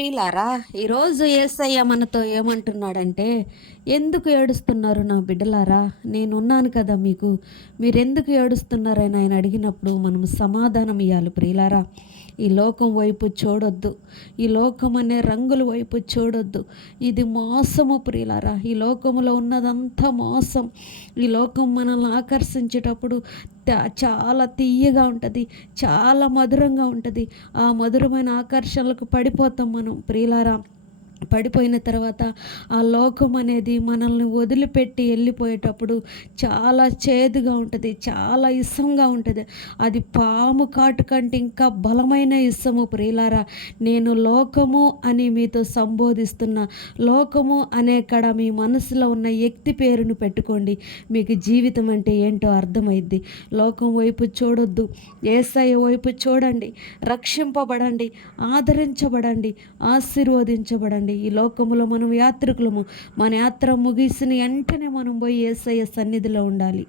ప్రియులారా, ఈరోజు యేసయ్య మనతో ఏమంటున్నాడంటే, ఎందుకు ఏడుస్తున్నారు నా బిడ్డలారా, నేనున్నాను కదా మీకు, మీరెందుకు ఏడుస్తున్నారని ఆయన అడిగినప్పుడు మనం సమాధానం ఇవ్వాలి. ప్రియులారా, ఈ లోకం వైపు చూడొద్దు, ఈ లోకం అనే రంగుల వైపు చూడొద్దు. ఇది మోసము ప్రియులారా, ఈ లోకములో ఉన్నదంతా మోసం. ఈ లోకం మనల్ని ఆకర్షించేటప్పుడు చాలా తీయగా ఉంటుంది, చాలా మధురంగా ఉంటుంది. ఆ మధురమైన ఆకర్షణలకు పడిపోతాం మనం ప్రియులారా. పడిపోయిన తర్వాత ఆ లోకం అనేది మనల్ని వదిలిపెట్టి వెళ్ళిపోయేటప్పుడు చాలా చేదుగా ఉంటుంది, చాలా ఇసంగా ఉంటుంది. అది పాము కాటు కంటే ఇంకా బలమైన ఇసము ప్రియులారా. నేను లోకము అని మీతో సంబోధిస్తున్న లోకము అనే కాడ మీ మనసులో ఉన్న వ్యక్తి పేరును పెట్టుకోండి, మీకు జీవితం అంటే ఏంటో అర్థమైద్ది. లోకం వైపు చూడొద్దు, యేసయ్య వైపు చూడండి, రక్షింపబడండి, ఆదరించబడండి, ఆశీర్వదించబడండి. ఈ లోకములో మనం యాత్రికులము. మన యాత్ర ముగిసిన వెంటనే మనం పోయి యేసయ్య సన్నిధిలో ఉండాలి.